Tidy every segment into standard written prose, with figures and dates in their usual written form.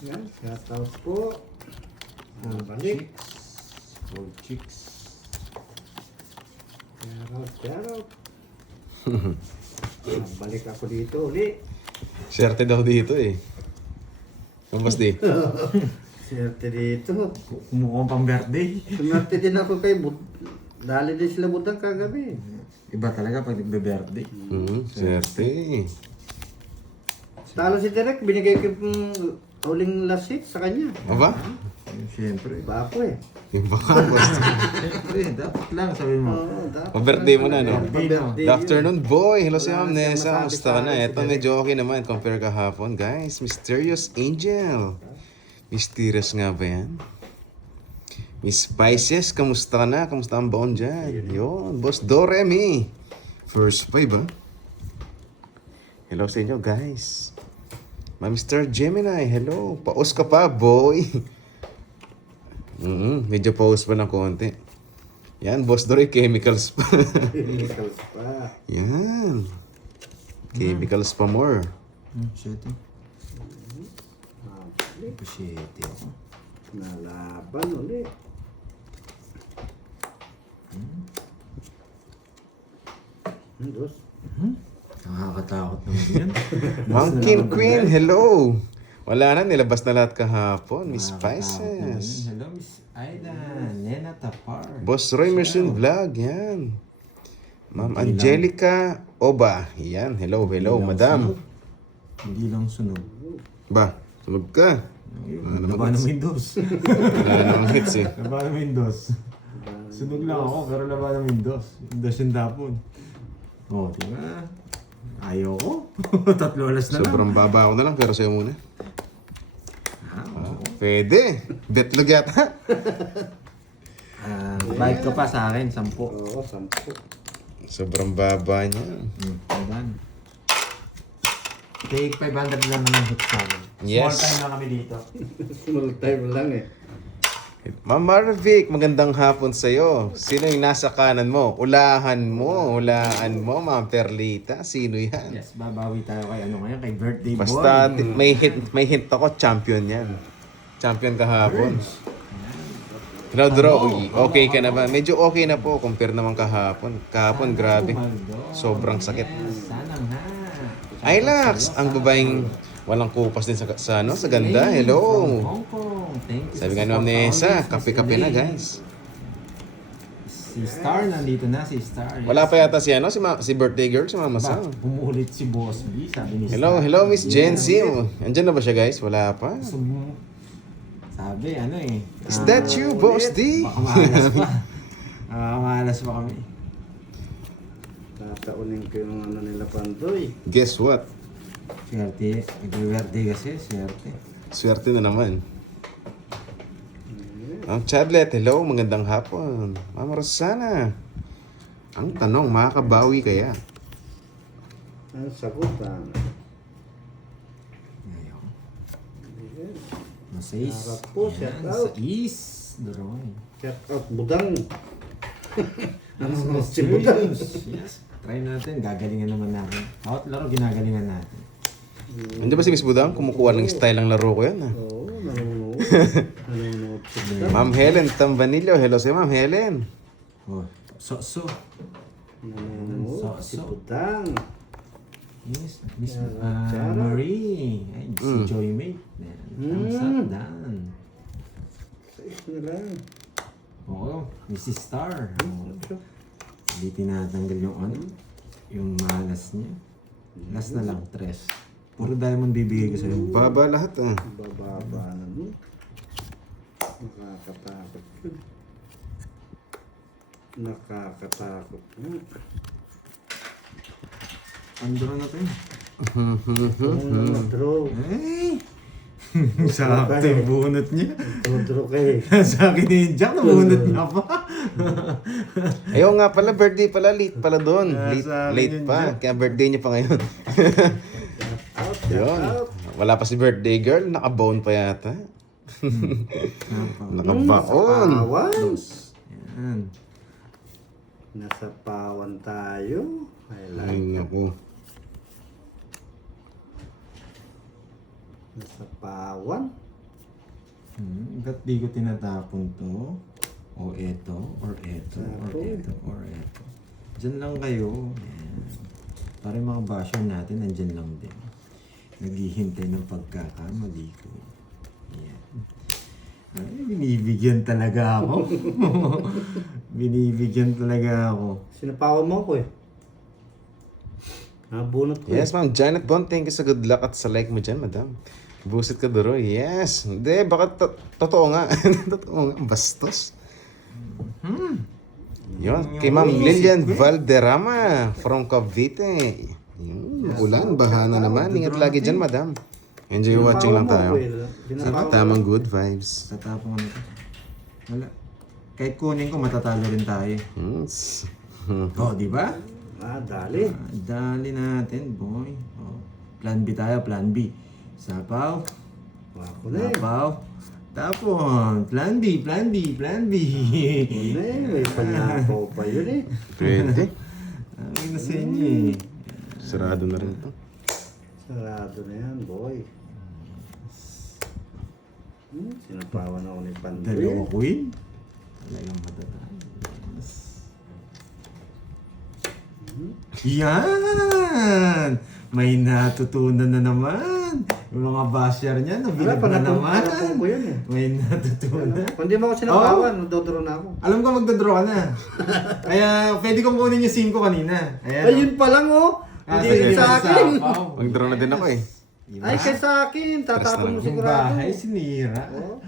Yan, shoutout po. Balik. Gold chicks. Shoutout. Balik ako dito uli. Swerte daw dito eh. Mambas di. Swerte dito. Kumukuha pang birthday. Swerte din ako kay Dali din sila Budang kagabi. Iba talaga pag nagbe-birthday. Swerte. Talo si Derek, binigay ko yung huling last seat sa kanya. Aba? Siyempre. Iba ako eh. Yung baka boss. Siyempre, dapat lang sabihin mo. Oo, dapat. Pa-birthday mo na, no? Pa-birthday Good afternoon, boy. Hello si Wala Ma'am na siyang Nessa. masabi Kamusta sa ka na? akin, Ito medyo okay naman. Compare kahapon, guys. Mysterious Angel. Mysterious nga ba yan? Miss Spices, kamusta ka na? Kamusta ang baon dyan? Yun, Boss Doremi. First five, ha? Hello sa inyo, guys. Mr. Gemini, hello. Paus ka pa, boy. Medyo paus pa ng konti. Yan, Boss Dory, chemicals pa. Chemicals pa. Yan. Chemicals pa more. Shit. Shit ako. Nalaban ulit. Dos. Nakakatakot naman yan. Mountain Queen, hello. Wala na, nilabas na lahat kahapon. Miss Nakakatakot naman Spices. yan. Hello, Miss Aida. Nena Tapar. Boss Roy Merson Vlog, yan. Ma'am Angelica Oba, yan. Hello, hello, madam. Hindi lang sunog. Ba, sunog ka. Laban ng Windows. Wala namang hits eh. Laban ng Windows. Sunog lang ako, pero laban ng Windows. Windows yung dapon. Oh, diba? Ayaw ko. 3 alas na lang. Sobrang baba ako na lang, pero sa'yo muna. Oo. Pwede. Betlog yata. Bike ka pa sa akin, 10. Oo, 10. Sobrang baba niya. Ayan. Take 500 lang naman hit sa amin. Yes. Small time lang kami dito. Small time lang eh. Ma'am Marvic, magandang hapon sa'yo. Sino yung nasa kanan mo? Ulaan mo, Ma'am Perlita. Sino yan? Yes, babawi tayo kay ano ngayon, kay birthday boy. Basta may hint ako, champion yan. Champion kahapon. Hello, Dro. Okay ka na ba? Medyo okay na po, compare naman kahapon. Kahapon, grabe. Sobrang sakit. Sana nga. Ay, Lax, ang babaeng walang kupas din sa ganda. Hello. Hong Kong. Thank you. Sabi nga ni Ma'am Nessa, kape-kape na, guys. Si Star nandito na, si Star. Wala pa yata si si birthday girl, si Mama Ba, Sang. umuulit si Boss B, sabi ni Hello, Star. hello, Miss Jen Sim. Andyan na ba siya, guys? Wala pa. Sabi, ano eh. Is that you, Boss D? Baka maalas pa. Maalas pa kami. Tataunin ko yung ano nila Pandoy. Guess what? Swerte. Nag-birthday kasi, swerte. Swerte na naman. Ang Chadlet, hello, magandang hapon. Ma'am Rosana. Ang tanong, makakabawi kaya? Ang sagutan. Ngayon. Nasa is. Harap po, shout out. Sa is. Doroy. Shout out Budang. Ano Yes, mo si Budang? Yes. Try natin, gagalingan naman natin. Bawat laro, ginagalingan natin. Andiyan ba si Miss Budang? Kumukuha ng style ng laro ko yan. Oo, nanonood. Nanonood si Budang. Ma'am Helen Tambanillo, hello si Ma'am Helen. Oh, so. Nanonood si Budang. Yes, Miss Sarap. Marie. Ay, si Joy May. Thumbs up, Dan. Sais na lang. Oo, Mrs. Star. Hindi tinatanggal yung ano, yung malas niya. Last na lang, 3. Puro diamond bibigay ko sa'yo. Baba lahat ah. Bababa na mo. Nakakatakot yun. Nakakatakot yun. Andro na to eh. Draw. Ay! Sa akin, bunot niya. Draw kayo. Sa akin yung Jack, nabunot niya pa. Ayaw nga pala, birthday pala, late pala doon. Late, sa akin late yun pa, kaya birthday niya pa ngayon. Out, Yun. out. Wala pa si birthday girl, nakabaon pa yata. Nakabaon. Pawan. Yan. Nasa pawan tayo. I Ay, like. naku. Nasa pawan. Ba't di ko tinatapon to? O eto, or eto, or Tapon. eto, or eto. Diyan lang kayo. Yan. Para yung mga basher natin, nandyan lang din. Naghihintay ng pagkakamali ko. Yan. Ay, binibigyan talaga ako. Binibigyan talaga ako. Sinapawan mo ako eh. Nabunot ko Yes, ma'am. Janet Bond, thank you sa good luck at sa like mo dyan, madam. Busit ka duro. Yes. Hindi, baka totoo nga. Totoo nga. Bastos. Yun. Kay Ma'am Lilian Valderrama from Cavite. Yun. Ulan, baha na naman. Ingat lagi dyan, madam. Enjoy watching lang tayo. Tamang good vibes. Tatapon ano to. Wala. Kahit kunin ko, matatalo rin tayo. Oh, di ba? Dali. Dali natin, boy. Oh. Plan B tayo, plan B. Sapaw. Ako na eh. Sapaw. Tapon. Plan B, plan B, plan B. Ako na eh. May panyapaw pa yun eh. Pwede. Ay, na sa inyo eh. Sarado na rin to. Sarado na yan, boy. Sinapawan ako ni Pandoy. Dalawa queen. Talagang matatalo. Yan! May natutunan na naman. Yung mga basher niya, nabilib na naman. Panapon ko yun eh. May natutunan. Kung di mo ako sinapawan, dodoro na ako. Alam ko magdodraw ka na. Kaya pwede kong kunin yung 5 kanina. Ayan. Ayun pa lang oh. Hindi sa akin. Mag-draw na din ako eh. Ay, kaya sa akin. Tatapon mo Yung sigurado. bahay, sinira. Oh.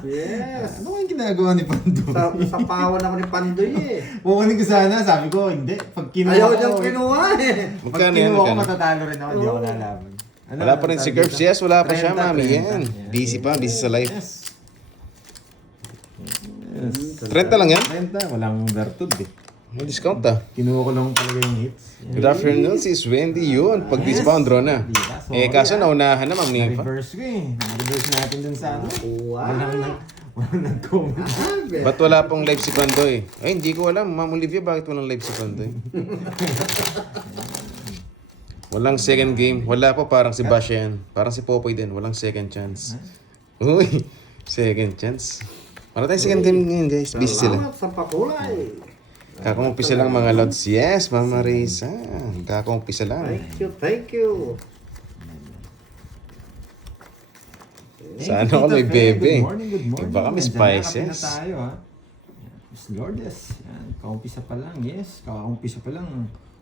Yes. Ano yung ginagawa ni Pandoy? Sapawan ako ni Pandoy eh. Kukunin ko sana, sabi ko, hindi. Pag kinuha Ayaw ko, niyang kinuha eh. pag Magkano yan? kinuha ko, Magkano? matatalo rin ako. Hindi ako lalaban. Ano, Wala pa rin si Curbs. Yes, wala pa siya, 30, mami. 30. Yan. Busy pa. Busy sa life. Yes. Yes. 30 lang yan? 30, walang bertud eh. May discount ah. Kinuha ko lang talaga yung hits. Good afternoon, sis Wendy. Yun. Pag busy pa, draw na. Diba? Sorry, Kaso naunahan na, ma'am Nifa. Na-reverse ko eh. Na-reverse natin dun sa ano. Wow. Walang nag-comment. Ba't wala pong live si Pandoy? Ay, hindi ko alam. Ma'am Olivia, bakit walang live si Pandoy? Walang second game. Wala po, parang si Basha yan. Parang si Popoy din. Walang second chance. Uy, second chance. Wala tayong second game ngayon, guys. Busy sila. Salamat sa pakulay. Kakumpisa lang mga lods. Yes, Mama Risa. Kakumpisa lang. Thank you, thank you. Sana ako may bebe. Good morning, good morning. Iba kami Nandiyan na, kape na spices. tayo ha. Yan. Miss Lourdes. Yan. Kaumpisa pa lang. Yes, kaumpisa pa lang.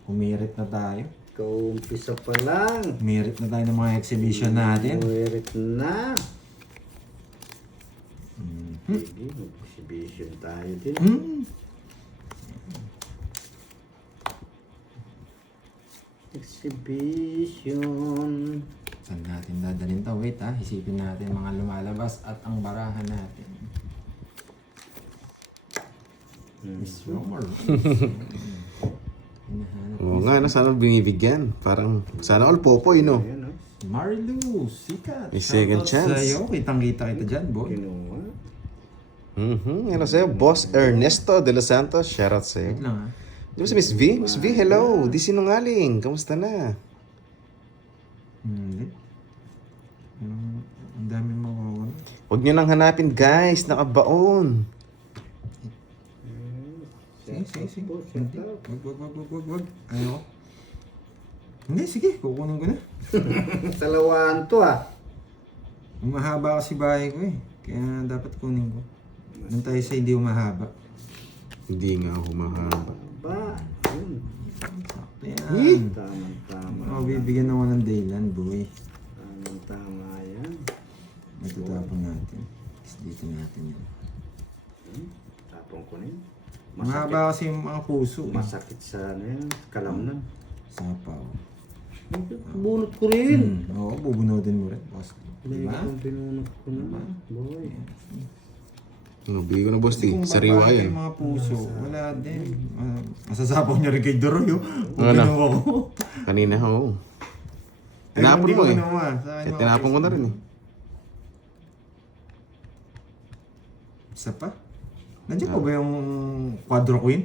Umirit na tayo. Kaumpisa pa lang. Umirit na tayo ng mga exhibition natin. Merit na. Baby, mag-exhibition tayo din. Exhibition. Saan natin dadalhin to? Wait ha, isipin natin mga lumalabas at ang barahan natin. Miss Romar. Hinahanap Oo nga, sana binibigyan. Parang, sana all Popoy, no? Ayan, oh. Marilu, sikat. May second Shoutout chance. sa'yo. Kitang-kita kita dyan, boy. Kinuha. Hello sa'yo, Boss Ernesto de los Santos. Shoutout Wait sa'yo. lang ha. Di ba si Miss V? Miss V, hello. Di sinungaling. Kamusta na? Hindi. Ang dami mo. Huwag nyo nang hanapin, guys. Nakabaon. Sige. Hindi. Wag. Ayaw. Hindi, sige. Kukunin ko na. Salawaan to ah. Umahaba kasi bahay ko eh. Kaya dapat kunin ko. Doon tayo sa hindi umahaba. Hindi nga humahaba. Ba? Yun. Sakto yan. Tamang-tama. Mabibigyan ako ng daylan, boy. Tamang-tama yan. Matutapon natin. Tapos dito natin yan. Tapong ko na yun. Mahaba kasi yung mga puso. Masakit sa ano yan. Kalamnan. Sapaw. Bunot ko rin. Oo, bubunodin mo rin, boss. Diba? Binunot ko na. Boy. Bigay ko na, boss. Kung Sariwa bababa yan. yung mga puso, wala din. Masasapaw niya rin kay Doroy, oh. Kung Ano? kinuha ko. Kanina, oo. Ay, Tinapon hindi mo ko eh. kinuha. Sa akin, mga Tinapon ko na rin eh. Isa pa? Nandiyan pa ba yung Quadro Queen?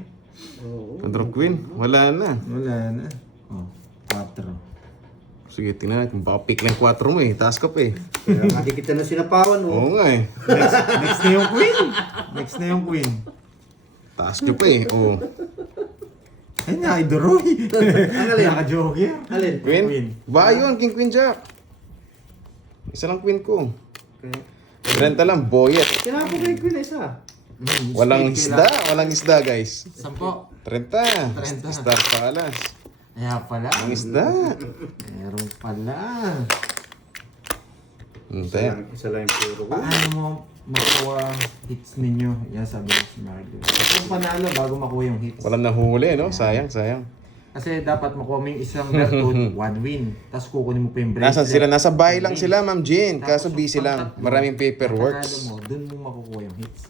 Oo. Andro Queen, wala na. Wala na. Oh, 4. Sige, tingnan natin. Baka pick lang 4 mo eh. Taas ka pa eh. Kaya nga di kita na sinapawan, oh. Oo nga eh. Next na yung queen. Next na yung queen. Taas ka pa eh. Oo. Ay, nakaiduroy. Ang alin? Naka-joker. Alin? Queen? Queen. Ba yun, King Queen Jack. Isa lang queen ko. Okay. Renta lang, boyet. Sinapo kay Queen isa. Walang isda, walang isda guys. 10. 30. 30. Star Palace. Kaya pala. Ang isda. Meron pala. Tayo. Isa lang yung puro ko. Paano mo makuha hits ninyo? Yan sabi ko si Marlo. Kung panalo bago makuha yung hits. Walang nahuli, no? Sayang, sayang. Kasi dapat makuha mo yung isang Bertun, 1 win. Tapos kukunin mo pa yung bracelet. Nasaan sila? Nasa bahay lang Win. sila, Ma'am Jean. Kaso Tapos busy yung lang. pangatlo, Maraming Panalo paperworks. mo, dun mo makukuha yung hits.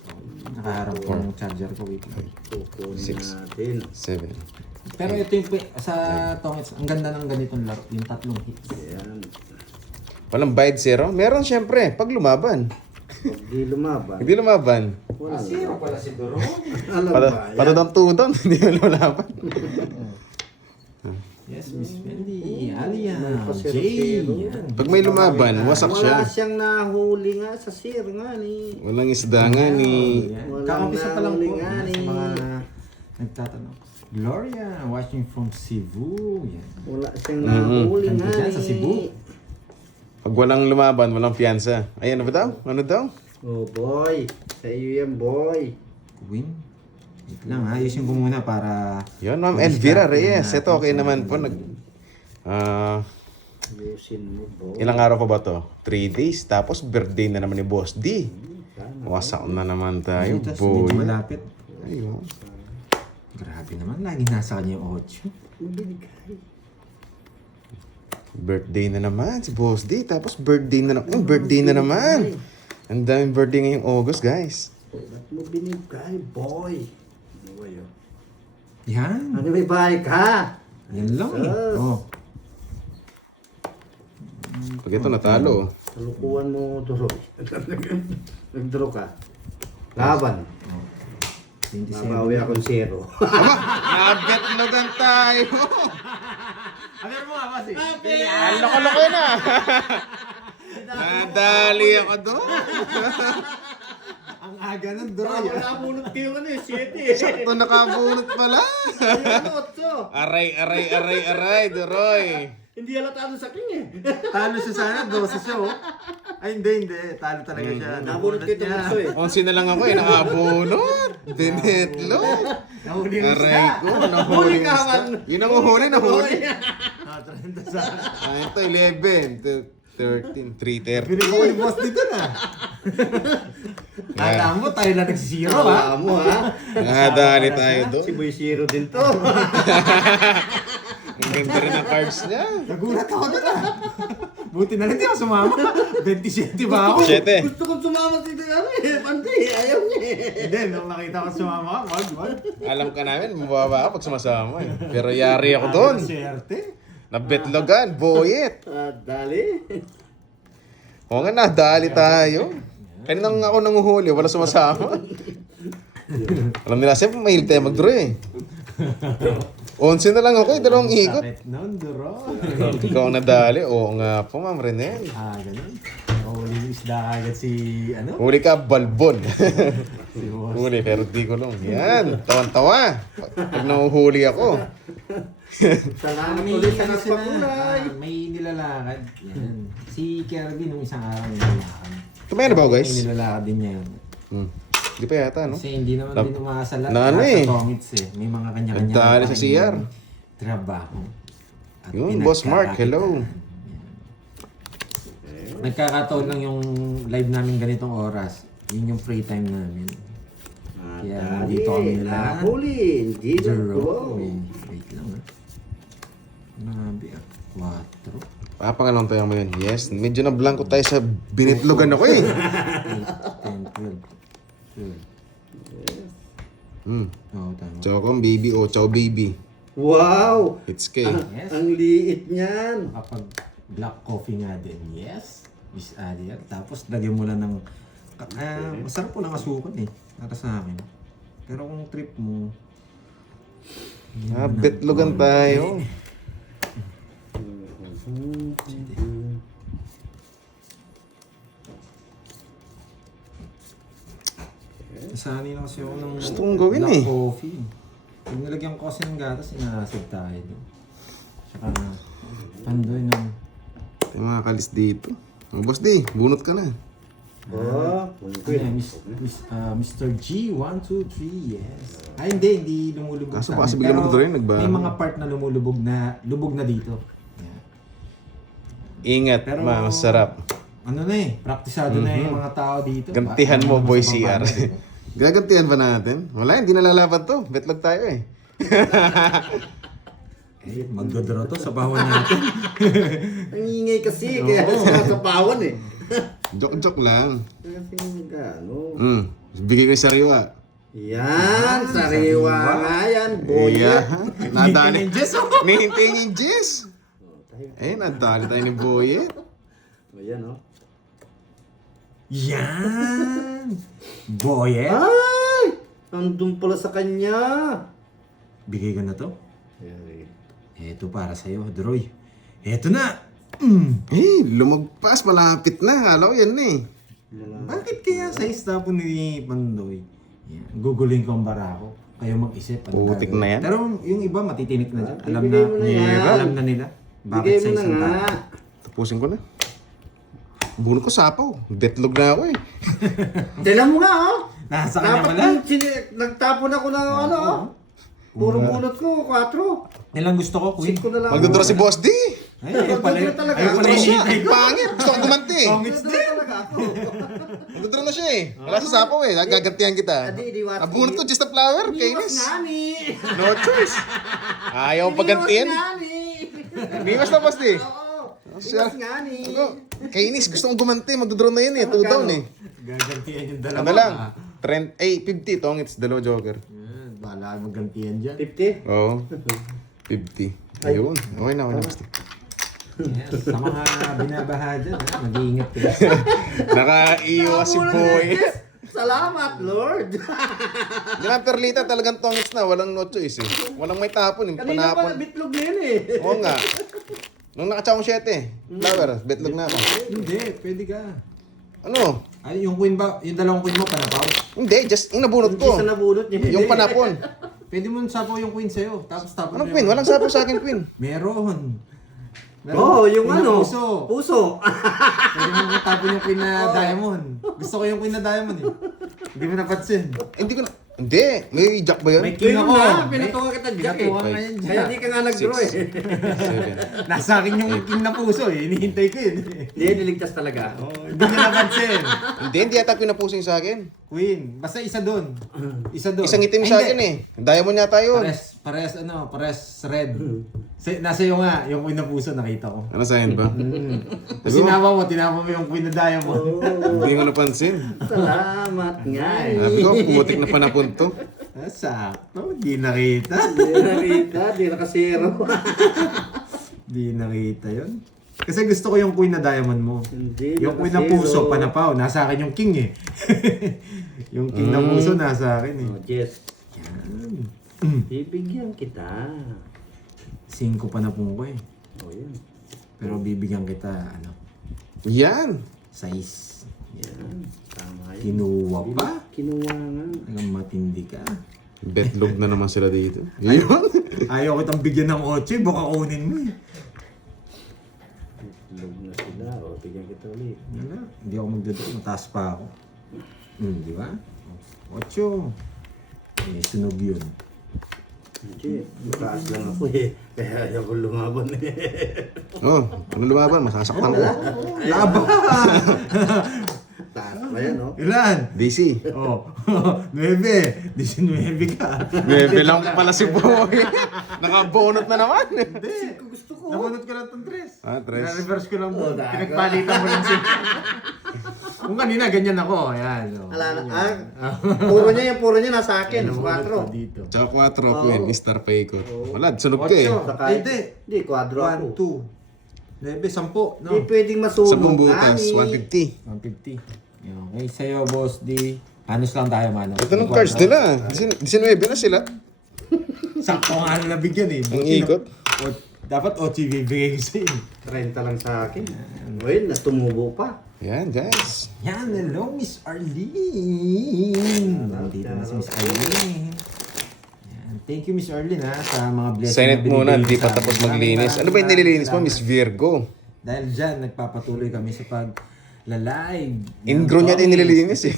Nakaharap ko yung charger ko. Wait lang. Kukunin Six. natin. 7. Pero ito yung sa Tongits, ang ganda ng ganitong laro, yung 3 hits. Ayan. Walang bayad zero? Meron syempre, pag lumaban. Pag di lumaban. Hindi lumaban. Wala. Zero pala si Doro. Alam ba? Patadang tudon, hindi mo lumaban. Yes, Miss Wendy, Alia, Pasero-pero. Jay. Yan. Pag may lumaban, wasak siya. Wala siyang nahuli nga sa sir nga ni. Walang isda nga ni... Yan. Walang Kakampisa pa lang po nahuli nga yan sa ni- mga nagtatanong. Gloria, watching from Cebu. Yan. Wala siyang nahuli nga Nandiyan ni. sa Cebu. Pag walang lumaban, walang piyansa. Ay, ano ba daw? Ano daw? Oh boy. Sa iyo yan boy. Win. Wait lang ha, ayusin ko muna para... Yun, Ma'am Elvira Reyes. Ito, okay naman po. Ayusin mo boy. Ilang araw pa ba to? 3 days. Tapos birthday na naman ni Boss D. Wasak na naman tayo, Dito, boy. medyo malapit. Ayun. Grabe naman, lagi nasa kanya yung 8. Binigay. Birthday na naman si Boss D. Tapos birthday na naman. Birthday na naman. Ang daming birthday ngayong August, guys. Ba't mo binigay boy? Ano ba yun? Yan. Ano may bahay ka? Yan lang eh. Yes. Oh. Pag ito natalo. Talukuhan mo duro. Nagduro ka. Laban. 27. Mabawi akong zero. Nabet logan tayo. Ano mo nga kasi? Ang loko-loko na. Nadali ako doon. Ang aga ng Doroy. Nakabunot kayo ano eh, 7 Sakto nakabunot pala. Ayun, 8. Aray, Duroy. Hindi halata ano sa king eh. Talo siya sana, 12 siya oh. Ay hindi. Talo talaga siya. Nabunot kayo tumukso eh. 11 na lang ako eh, nakabunot. Dinetlo. Nahuli yung Aray isda. ko, nahuli ka man. Yun ang uhuli, nahuli. 30 sa... Ay, ito, 11, 13, 3:30. Binigay ko yung boss dito na. Kala mo, tayo lang nagsisiro ha. Wala mo ha. Nakadali tayo doon. Si Boy Zero din to. Ang ganda rin ang cards niya. Nagulat ako doon ah. Buti na lang di ako sumama. 27 ba ako? 7. Gusto kong sumama si ano eh. Pantay, ayaw niya eh. Hindi, nung nakita ko sumama, wag. Alam ka namin, mababa ako pag sumasama eh. Pero yari ako doon. Swerte. Nabetlogan, boyet. Dali. Oo nga, nadali tayo. Kaya nang ako nanguhuli, wala sumasama. Alam nila, siyempre mahilig tayo mag-draw eh. 11 na lang ako eh, 2 ikot. Sakit nun, Duro. Ikaw ang nadali. Oo nga po, Ma'am Renel. Ganun. Nahuli yung isda agad si, ano? Huli ka, balbon. Si boss. Huli, pero di ko lang. Yan, tawan-tawa. Pag nanguhuli ako. Salamat May, ulit sa ano sila, nagpakulay. may nilalakad. Yan. Si Kirby nung isang araw nilalakad. Kumain na ba, guys? May nilalakad din niya yun. Hindi pa yata, no? Kasi hindi naman din umakasala na ano sa eh. Tongits eh. May mga kanya-kanya Nagdali sa CR. trabaho. At Yun, Boss Mark, hello. Yan. Nagkakataon lang yung live namin ganitong oras. Yun yung free time namin. Kaya dito kami lahat. Huli, hindi na Zero. go. Wait lang ha. Nabi ah. 4. Papangalong tayo mo yun. Yes, medyo na blanco tayo sa binitlogan ako eh. 8, 10, 12. 12. Oo, tama. Chokong baby o chow baby. Wow! It's K. Yes. Ang liit niyan. Kapag black coffee nga din, yes. Miss Alia. Tapos lagyan mo lang ng... masarap po ng asukan eh. Para sa akin. Pero kung trip mo... Betlogan tayo. Nasanay na kasi ako ng Gusto kong gawin black eh. coffee. Pag nilagyan ko kasi ng gatas, sinasag tayo doon. Tsaka, pandoy ng... Yung mga kalis dito. Oh, boss D, bunot ka na. Ano, Mr. G, 1, 2, 3, yes. Ay, hindi lumulubog Kaso sa baka amin. bigla Pero magdrawing, nagbago. may mga part na lubog na dito. Yeah. Ingat, Pero- masarap. Ano na praktisado na yung mga tao dito. Gantihan mo, Ano boy sa CR. baba? Gagantihan ba natin? Wala, hindi nalalaban to. Betlog tayo eh. Magdodraw to sa bawang natin. Ang ingay kasi, kaya sinasapawan eh. Joke-joke lang. Kasi ano. Bigay ko yung sariwa. Yan, sariwa nga yan, boy. Yeah. Nadali. Yung Jess, oh. Nihintayin yung Jess. Eh, nadali tayo ni Boyet. Ayan, oh. Yan! Boyet! Ay! Nandun pala sa kanya. Bigay ka na to? Yan, Eto para sa'yo, Droy. Eto na! Eh, lumagpas. Malapit na. Kala ko yan eh. Bakit kaya sa istapon ni Pandoy? Yan. Gugulin ko ang barako. Kayo mag-isip. Anong Putik gagawin? na yan. Pero yung iba matitinik na dyan. Alam na, Ibigay mo na yan. alam na nila. Bakit Bigay sa mo na isang nga. tao? Tapusin ko na. Bunot ko sapaw. Betlog na ako eh. Tignan mo nga, oh. Nasa kanya Dapat wala. nagtapon ako ng ano, oh. Puro bunot ko, 4. Nilang gusto ko, Queen. 5 na lang. Magdodraw si Boss D. Ay, ayun pala yun. Talaga. Ayun pala Magdodraw yung siya. hintay ko. Pangit. Gusto kong gumanti. Pangits din. talaga ako. Magdodraw na siya eh. Wala sa sapaw eh. Nagagantihan kita. Adi, what? Abunot ko just a flower. Iwas Kainis. nga ni. No choice. Ayaw pagantihan. Iwas nga ni. Umiwas na, Boss D. Oo. Siya. Iwas nga ni. Ako, kainis. Gusto kong gumanti. Magdodraw na yun eh. 2 down eh. Gagantihan yung dalawa. Ano lang? Trend, 50 tong. It's dalawa joker. Yan, bahala magantihan dyan. 50? Oo. 50. Ayun. Okay na, Boss D. Yes, sa mga binabaha dyan, mag-iingat kayo. Nakaiwas si Boy. Salamat, Lord. Yan, Perlita, talagang tongits na. Walang no choice eh. Walang may tapon eh. Kanina pa Panapon. bitlog na yun eh. Oo nga. Nung nakachakong 7, flower, betlog na ako. Hindi, pwede ka. Ano? Ay, yung queen ba, yung dalawang queen mo, panapaw. Hindi, just yung nabunot Hindi ko. sa nabunot niya. Yung panapon. Pwede mo sapaw yung queen sa'yo, tapos tapon Anong mo queen? yung- Walang sapo sa akin, queen. Meron. Oo, yung Queen na ano. Puso. Puso. Pwede mo tapon yung queen na diamond. Gusto ko yung queen na diamond eh. Hindi mo napansin. Hindi ko na... Hindi. May jack ba yun? May king ako. na, pinatuwa kita Jack eh. Pinatuwa ka yan Kaya dyan. di ka nga nag-draw eh. 7. Nasa akin yung king na puso eh. Hinihintay ko yun. Hindi, niligtas talaga. Oh, hindi mo napansin. Hindi yata pinapusin sa akin. Queen. Basta isa doon. Isa doon. Isang itim sa akin eh. Diamond yata yun. Pares red. Nasa iyo nga, yung queen na puso nakita ko. Ano sa ba? Kasi tinama mo yung queen na diamond. Hindi ko napansin. Salamat nga eh. Sabi ko, putik na panapon to. Sakto, di nakita. Di nakita, di nakasero. Di nakita yun. Kasi gusto ko yung queen na diamond mo. Hindi, Yung queen na nakasero. puso, panapaw. Nasa akin yung king eh. Yung king na puso, nasa akin eh. Oh, Jess, Yan. bibigyan kita. 5 panapong ko eh. Oh, yun. Pero bibigyan kita, ano, Yan. 6. Yan, tama yun. Kinuha pa? Kinuha nga. Ang matindi ka. Betlog na naman sila dito. Yun. Ayaw kitang bigyan ng 8, baka kunin mo eh. Log na sila. O, bigyan kita ulit. Wala, hindi ako magdadalo, mataas pa ako. Di ba? 8. Eh, sunog yun. Hindi, mataas lang ako eh. Kaya ayaw ko lumaban eh. Oh, ano lumaban? Masasaktan ko. Laba! Taas pa yan, no? Ilan? DC. Oh, 9. 19 ka. Bebe lang pala si Boy. Nakabunot na naman. Hindi. Gusto ko. Namunot ko lang itong 3. Ah, tres. Na-reverse ko lang Oh, po. daga. Pinagpalitan mo lang siya. Kung kanina, ganyan ako. Ayan. Oh. Ala na, puro niya nasa akin. Namunot ko 4. dito. Tsaka 4 queen, Star Paikot. Wala, sunog ka eh. 8. Saka, Hindi. Hindi, kwadro 1, ako. 2. 9, 10. No? Hindi pwedeng masunog. 10 butas, Nani. 150. 150. Okay, sa'yo, Boss D. Anos lang tayo, mano. Ito ng cards nila. 19 na sila. Sakto nga na nabigyan eh. Ang ikot. Dapat 8 bibigay ko sa'yo. 30 lang sa akin. Ngayon, tumubo pa. Yan, guys. Yan, hello Miss Arlene. Nandito na si Miss Arlene. Yan. Thank you Miss Arlene ha, sa mga blessings. Senate na muna, binibigay hindi pa sa tapos amin. maglinis. Ano ba yung nililinis mo, Miss Virgo? Dahil dyan, nagpapatuloy kami sa pag-live. Ingrow niya din nililinis eh.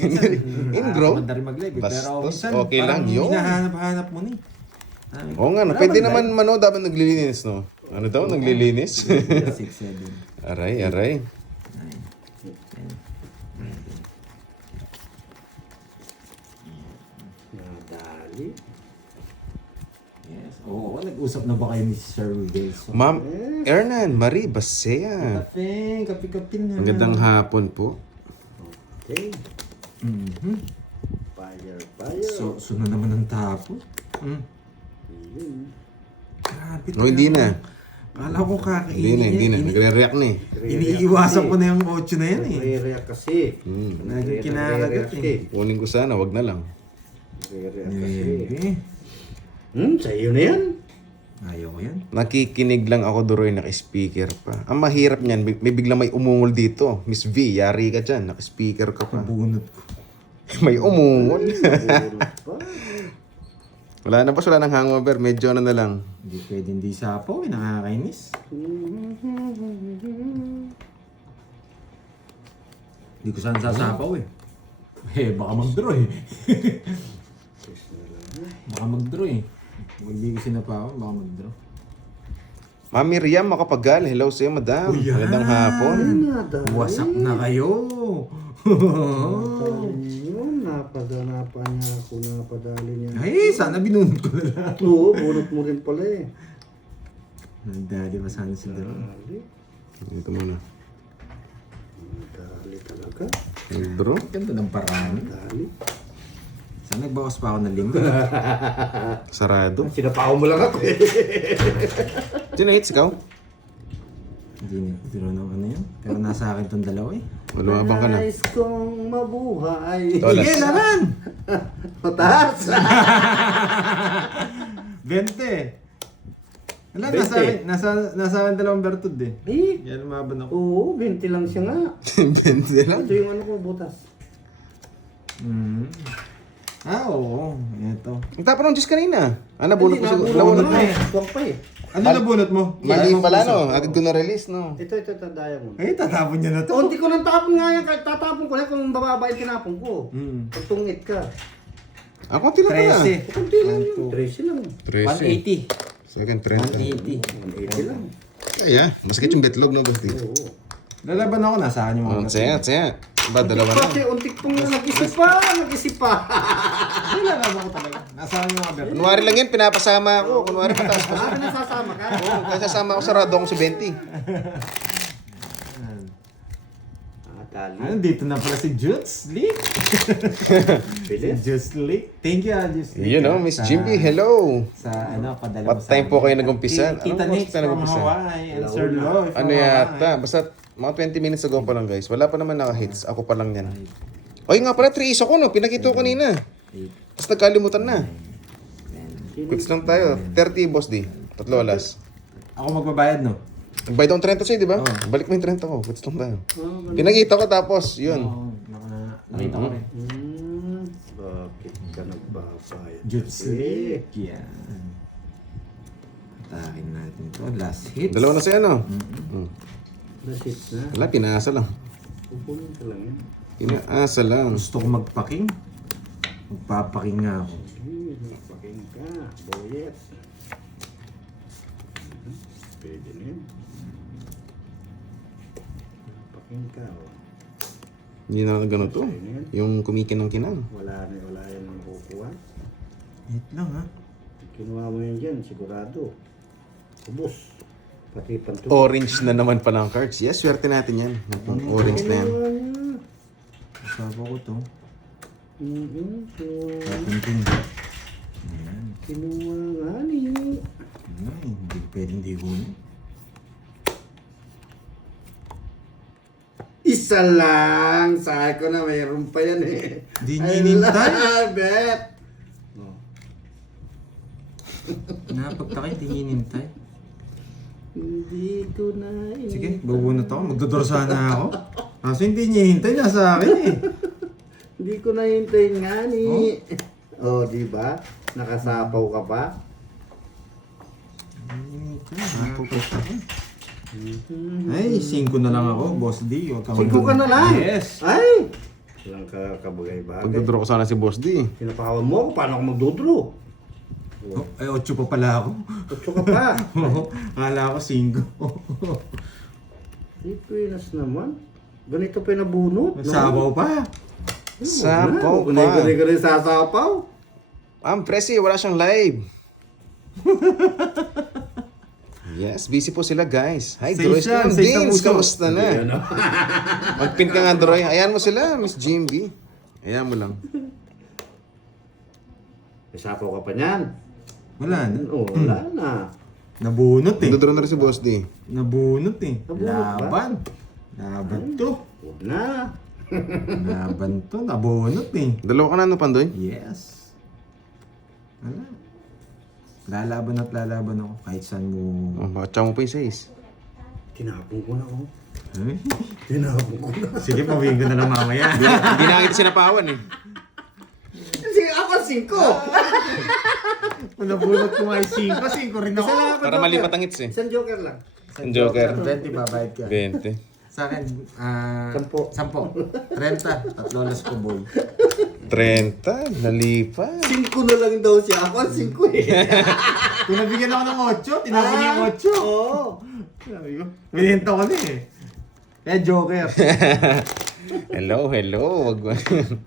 Ingrow? Maganda rin mag-live eh. Pero Bastos, minsan, okay lang parang yun. hinahanap-hanap mo ni. Oo nga, no. Pwede naman manood habang naglilinis, no? Ano daw, naglilinis? 6, 7, Aray, aray. 9, 10. Nadali. Yes. Oo, nag-usap na ba kayo ni Sir Wilson? Ma'am Ernan Marie Basea. Kape, kape-kape na. Magandang hapon po. Okay. Mhm. Fire. So na naman ang tapo. Yun. Grabe No, hindi na. Kala ko kakainin Hindi na. Nagre-react na eh. Iniiwasan ko na yung 8 na yan eh. Nagre-react kasi. Lagi kinakagat eh. Kunin ko sana, wag na lang. Nagre-react kasi. Bebe. Sa'yo na yan. Ayaw ko yan. Nakikinig lang ako Duroy, naka-speaker pa. Ang mahirap niyan, may biglang may umungol dito. Miss V, yari ka dyan, naka-speaker ka pa. Bunot ko. May umungol. Pulot pa. Wala na pa, wala ng hangover, medyo na lang. Hindi pwede hindi sapaw eh. Nakakainis. Hindi ko sana sasapaw eh. Eh, baka mag-draw eh. Baka mag-draw eh. Kung hindi ko sinapawan, baka mag-draw. Ma'am Miriam, makapagal. Hello sa'yo, madam. Uy, yan. Magandang hapon. Nadali. Wasak na kayo. Yun, napadala niya ako, napadali niya. Ay, sana binunod ko na lang. Oo, bunot mo rin pala eh. Nagdali pa sana si Draw. Nadali. Ito muna. Nadali talaga. Bro. Ganda ng paraan. Nadali. Sana nagbawas pa ako ng linggo. Sarado. Sinapaw mo lang ako eh. Sino hits ikaw? Hindi na ano yun. Pero nasa akin tong dalawa eh. Malumabang ka na. Nais kong mabuhay. Tolas. Sige naman! Mataas. 20. Wala, 20. nasa akin dalawang bertud eh. Eh, Yan lumaban ako. oo, 20 lang siya nga. 20 lang. Ito yung ano ko, butas. Oo. Ito. Ang tapon ng Diyos kanina. Nabunot mo siguro. Nabunot Nabunot na mo. eh. Tuwang pa eh. Ano nabunot mo? Mali pala no. Agad ko na-release no. Ito, diamond. Eh, tatapon niya na to. Oh, hindi ko nang tapon nga yan. Kahit tatapon ko lang kung bababa yung tinapon ko. Pag tungit ka. Ako tila pala. 13. Kunti lang yun. 13 lang. 13. 180. Second 30. 180. 180 lang. Kaya, masakit yung betlog no, Gusti. Oo. Lalaban ako, nasa akin yung mga Tsaya. Ba, dalawa na. Pati untik pong nag-isip pa. Ay, lalaban ko talaga. Nasa akin yung mga bertud. Kunwari lang yan, pinapasama ako. Kunwari mataas pa. Bakit nasasama ka? Oo, kaya sasama ako, sarado akong si 20. Tali. Ano, dito na pala si Juts Lee. Si Bilis. Juts Lee. Thank you, Juts Lee. Yun no, Miss Jimby, hello. Sa ano, padala What mo sa time po kayo nag-umpisa? Kita Anong Nix oras tayo from nag-umpisa? Hawaii and Sir Loy from Ano yata, basta mga 20 minutes ago pa lang guys. Wala pa naman naka-hits. Ako pa lang yan. Oy nga pala, 3 is ako no. Pinakita ko kanina. Tapos nagkalimutan na. Quits lang tayo. 30 boss di. Tatlo alas. Ako magbabayad, no? Nagbayad akong 30 sa'yo, di ba? Oo. Balik mo yung 30 ko. Quits lang tayo. Pinakita ko tapos, yun. Oo, nakita ko rin. Bakit ka nagbabayad? Juts Lee. Yan. Atakin natin to. Last hits. Dalawa na sa'yo, no? Nasit na. Wala, pinaasa lang. Pupunin ka lang yan. Pinaasa lang. Gusto ko magpaking. Magpapaking nga ako. Paking ka. Boyet. Pwede na yun. Paking ka. Oh. Hindi na gano'n to. Yung kumikinang-kinang. Wala yan makukuha. Hit lang, ha? Kinuha mo yan dyan, sigurado. Ubus. Pati pantuloy. Orange na naman pala ang cards. Yes, swerte natin yan. Itong orange na yan. Kasama ko to. Kinuha Papunting. Ayan. nga ni. Ay, hindi pwede hindi huli. Isa lang. Sabi ko na mayroon pa yan eh. Di ninintay. I bet. Napagtakay, di ninintay. Hindi ko na Sige, bubunot ako. Magdodorsa na ako. Kaso hindi niya hintay na sa akin eh. Hindi ko na hintayin nga ni. Oh, di ba? Nakasapaw ka pa? Ay, 5 na lang ako, Boss D. Huwag ka 5 ka na lang? Yes. Ay! Walang kabagay-bagay. Pagdodraw ko sana si Boss D. Pinapahawan mo ako, paano ako magdodraw? Oh, ay, 8 pa pala ako. 8 ka pa. Oo, akala ko 5. Di pinas naman. Ganito pa nabunot. Sabaw pa. Sapaw pa. Ganito sasapaw. Presi, wala siyang live. Yes, busy po sila guys. Hi, Say Droy. siya, Ma'am say Dins, kamuso. kamusta na? Magpin ka nga, Droy. Ayan mo sila, Miss GMB. Ayan mo lang. May sapaw ka pa niyan. Wala na. Oo, wala na. Nabunot eh. Magdodraw na rin si Boss D. Nabunot eh. Nabunot ba? Laban. Laban to. Huwag na. Laban to. Nabunot eh. Dalawa ka na, ano, Pandoy? Yes. Wala. Lalaban at lalaban ako kahit saan mo. Oh, bakit mo pa yung 6? Tinapon ko na ako. Ay, Tinapon ko na. sige, pawiin ko na lang mamaya. Hindi na kita sinapawan eh. Sige, ako 5. Kung nabunot ko nga 5 rin ako. Para malipat ang hits eh. Isang joker lang. Ang Joker. 20 babayad ka. 20. Sa akin, 10. 10. 30. Tatlolas ko boy. 30, nalipat. 5 na lang daw siya. Ako 5 eh. Kung nabigyan ako ng 8, tinawag niya yung 8. Oo. Sabi ko, binenta ko na eh. Kaya Joker. Hello. Wag mo.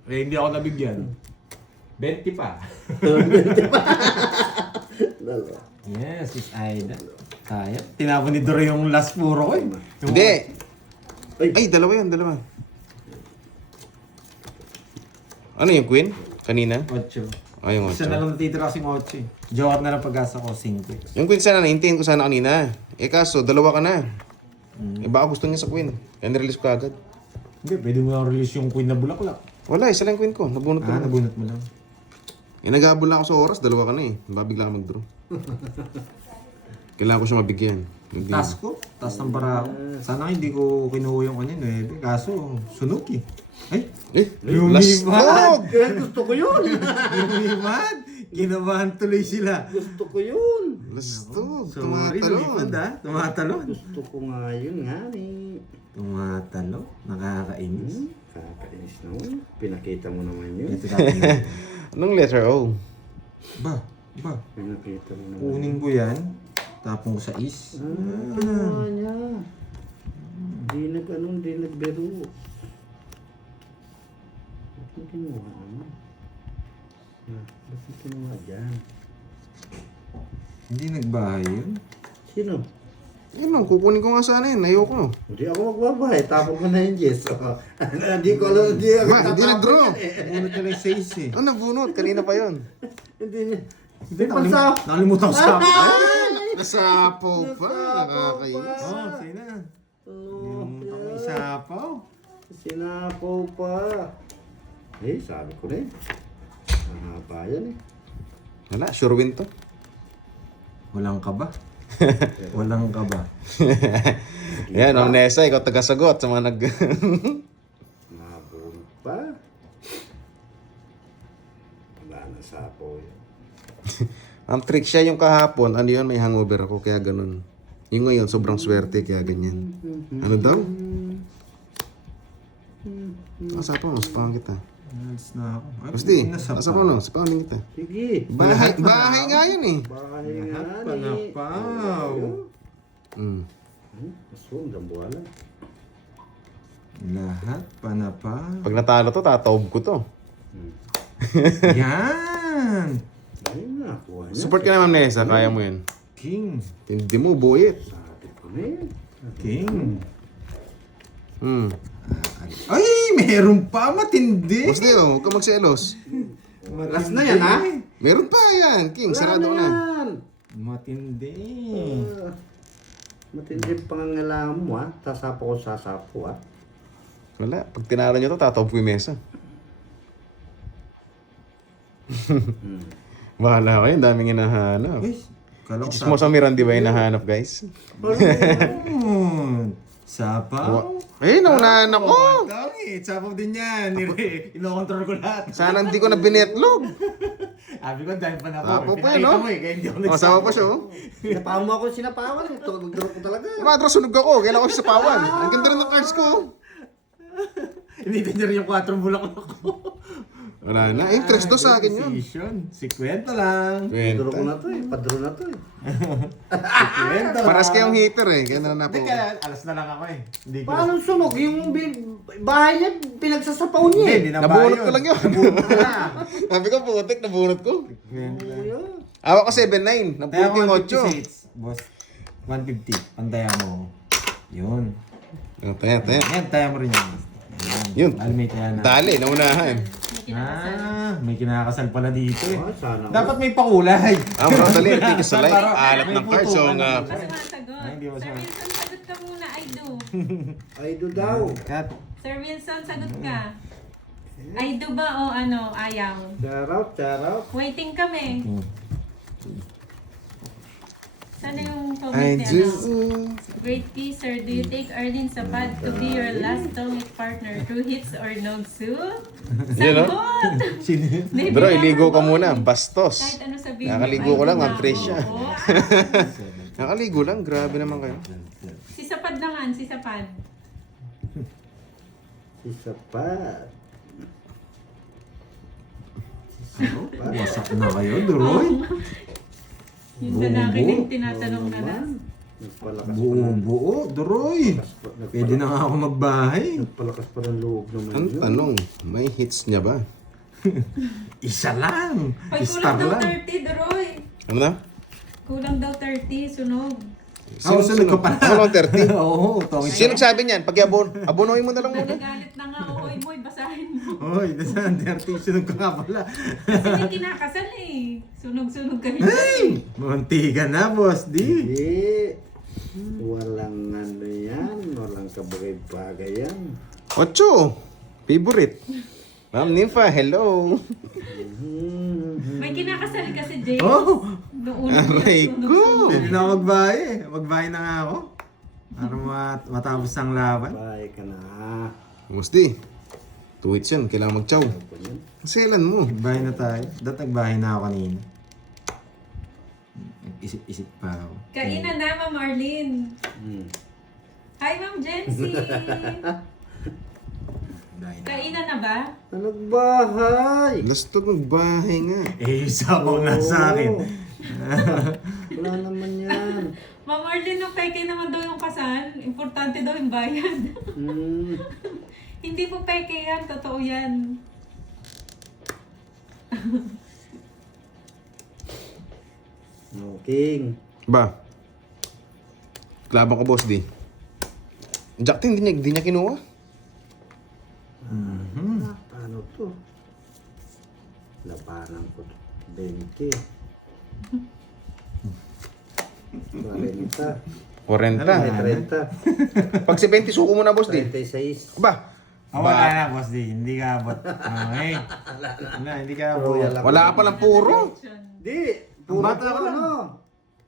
Eh, hindi ako nabigyan. 20 pa. Dalawa. Yes, Miss Aida. Kaya. Tinapon ni Doro yung last puro ko eh. Yung Hindi. Ay. Ay, dalawa yan, dalawa. Ano yung Queen? Kanina? 8. Ay, yung Isa na 8. lang natitira kasing 8 eh. Joker na lang pag-asa ko, 5. Yung Queen sana, nahintayin ko sana kanina. Eh kaso, dalawa ka na. Eh baka gusto niya sa Queen. Kaya nirelease ko agad. Hindi, pwede mo na release yung Queen na bulaklak. Wala, isa lang yung Queen ko. Nabunot ko na. Nabunot mo lang. Eh, naghabol lang ako sa oras, dalawa ka na eh. Babigla ka mag-draw. Kailangan ko siya mabigyan. Task ko, task ng bara ako. Sana hindi ko kinuha yung ano 9. Kaso, sunog eh. Ay, Eh, Lumipad! lastog! Eh, gusto ko yun. lumipad! Ginabahan tuloy sila. Gusto ko yun. Lastog, Sorry, lumipad tumatalon. ah. Tumatalon. Gusto ko nga yun nga ni. Tumatalon. Nakakainis. Kakainis naman. Pinakita mo naman yun. Ito natin. Anong letter O? Ba, Pinakita mo naman. kunin ko yan. Tapong ko sa is. Ginawa niya. Di nagbero. Ba't mo kinuha naman? Ba't mo kinuha dyan? Hindi nagbahay yun. Sino? Yan lang, kukunin ko nga sana yun. Ayoko. Hindi ako magbabahay. Tapos ko na yung Jess. Hindi ko alam. Hindi ako Ma, hindi tatapon nag-draw. yan eh. Bunot ka lang sa is eh. Ano, nabunot? Kanina pa yon. Hindi. Hindi, nakalimutan ko sa Nasapaw pa. Nakakainis. Oo, sa'yo na. Oh, Nakalimutan ko isapaw. sinapaw pa. Eh, sabi ko na eh. Mahaba yan eh. Wala, sure win to. Walang kaba. Walang kaba. Yan, Ma'am Nessa, ikaw tagasagot sa mga nag... Mabunot pa. Wala na sapaw yan. Ang trick siya yung kahapon, ano yun, may hangover ako, kaya ganun. Yung ngayon, sobrang swerte, kaya ganyan. Ano daw? Asapaw mo, sapawan kita. Alis na ako. Ay, Basti, nasapa. asapaw mo, sapawan kita. Sige. Bahay nga yun eh. Bahay nga Lahat ni. panapaw. Mm. Aso, dambuhala. Lahat panapaw. Pag natalo to, tataob ko to. Yan! Ayun na, kuha niya. Support ka na, Ma'am Nessa, kaya mo yun. King. Hindi mo, buhit. Sabi ko na yan. King. Hmm. Ay, meron pa. Matindi. Boss Dio, huwag ka magselos. Last na yan, ha? Meron pa yan, King. Sarado ko na. yan. Matindi. Matindi pangangailangan mo, ha? Sasapo ko sasapo, ha? Wala. Pag tinalo nyo to, tataob ko yung mesa. Bahala kayo, daming hinahanap. Ay, Kala ko Mo sa Miranda ba yung nahanap, guys? Sapaw. Eh, naunahan ako. Sapaw din yan. Inokontrol ko lahat. Sana hindi ko na binetlog. Sabi ko, dahil pa na ako. Sapaw pa Pinakita no? mo eh, kaya hindi ako O, sama pa siya, oh. Sinapawan mo ako sinapawan. Magduro ko talaga. Madra, sunog ako. Kailan ko siya sa pawan. Ang ganda rin ng cards ko. Initin niya rin yung 4 bulak ko. Wala na. Interest do sa akin yun. Decision. 50 lang. Paduro ko Kwenta. na to eh. Paduro na to eh. 50 lang. Paras kayong hater eh. Kaya na Hindi, po. kaya alas na lang ako eh. Hindi ko Paano sunog? Yung bahay niya, pinagsasapaw niya eh. Hindi na Nabunot ko lang yun. Nabunot ko na. Sabi ko, putik, nabunot ko. Kuya. Awak ko 7-9. Kaya Nabunot yung 156, boss. 150. Pantaya mo. Yun. 8. Taya. Yan, taya mo rin yan. Yun. Almay kaya na. Dali, naunahan. May kinakasal pala dito eh. Sana. Dapat may pakulay. Bro, dali. Thank you sa like. Parang Alat may ng cards. So, putukan. nga. Sumasagot. Ay, hindi mo Sir sumasagot. Wilson, sagot ka muna. I do. Ay, do daw. Kat. Sir Wilson, sagot ka. I do ba o ano, ayaw? Charot. Waiting kami. Sana yung comment I ni do. ano? Great key, sir. Do you take Arlene Sapad to be your last tongit partner? True hits or no su? Yun, no? Sagot! Sino yun? Maybe Bro, lang iligo ka ako. muna. Bastos. Kahit ano sabihin mo, Nakaligo I ko do lang, na ang fresh ako. siya. Oo. Nakaligo lang. Grabe naman kayo. Si Sapad naman, si Sapad. Isa pa. Wasak na kayo, Duroy. Yung lalaki na yung tinatanong na lang. Nagpalakas pa Buo-buo, Duroy. Pwede na nga ako magbahay. Nagpalakas pa ng loob naman Ang yun. tanong, may hits niya ba? Isa lang. Pag Star kulang daw lang. 30, Doroy. Ano na? Kulang daw 30, sunog. Ako sunod ko pala. Ako lang 30. Oo, tongit. Sino nagsabi niyan? Pag abonoy mo na lang muna. Nagagalit na nga, oy moy, basahin mo. Oy, dasan 30 sunod ko nga pala. Kasi may kinakasal eh. Sunog-sunog ka rin. Hey! Munti ka na, boss D. Hindi. Walang ano yan. Walang kabagay-bagay yan. 8. Favorite. Ma'am Nympha, hello. May kinakasal kasi, James. Oh! Noong unang Aray sunog-sunog. ko. Pwede na ako magbahay eh. Magbahay na nga ako. Para matapos ang laban. Bye ka na. Musti. 2 hits yun. Kailangan mag-chow. Ano yan? Selan mo. Magbahay na tayo. Dati nagbahay na ako kanina. Nag-isip-isip pa ako. Kainan na, Ma'am Arlene. Hi, Ma'am Jency. Kainan na ba? Nagbahay. Gusto magbahay nga. Eh, sabaw na sa akin. Wala naman yan. Ma'am Arlene, nung peke naman daw yung kasal, importante daw yung bayad. Hindi po peke yan, totoo yan. King. Ba? Klaban ko, boss D. Jack din, di niya kinuha. Paano to? Labanan ko. 20. 40. 40. May 30. Pag si 20, suko mo na, boss D. 36. Ba? Wala na, boss D. Hindi ka abot. Okay. Wala, hindi ka abot. Wala ka palang puro. Di. Puro Bata ko ka lang. ano.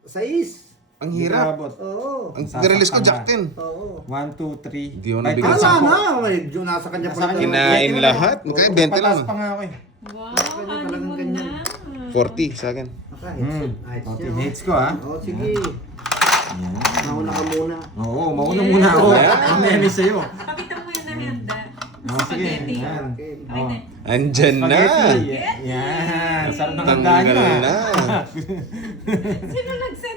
6. Ang Hindi ka hirap. abot. Oo. Ang nirelease ko, Jack din. Oo. 1, 2, 3. Di ako nabigyan Wala sa- na. Medyo nasa kanya Nasa pa. kanya. Kinain lahat. Kaya 20 lang. Patas pa nga ako eh. Wow, Talagang honeymoon ganyan. na. 40 sa akin. Nice Okay, niya. hits ko ha. Oo, sige. Nauna ka muna. Oo, mauna muna ako. Ang nene sa'yo. Pakita mo yun na handa. Oh, sige. Spaghetti. Yan. Okay. Okay na. Andyan na. Spaghetti. Yan. Sarap ng handa Tanggal nyo na. Sino nag-send